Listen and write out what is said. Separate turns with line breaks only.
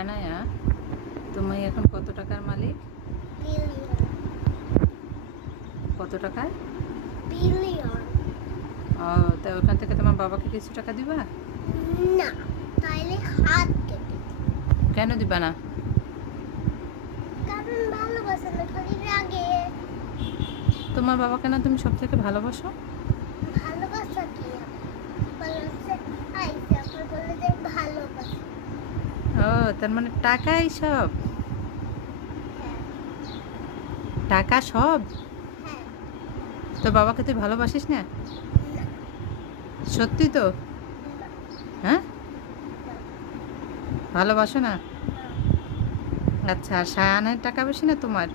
আনায়া তুমি এখন কত টাকার মালিক? কত টাকায়? ও তা ওখান থেকে তোমার বাবাকে কিছু টাকা দিবা?
না তাইলে হাত কেটে
কেন দিবা না?
কারণ ভালোবাসে না খালি রাগে।
তোমার বাবাকে না তুমি সব থেকে ভালোবাসা? ও, তার মানে টাকাই সব? টাকা সব? তো বাবাকে তুই ভালোবাসিস না? সত্যি তো? হ্যাঁ? ভালোবাসো না? আচ্ছা সায়ানের টাকা বেশি না তোমার?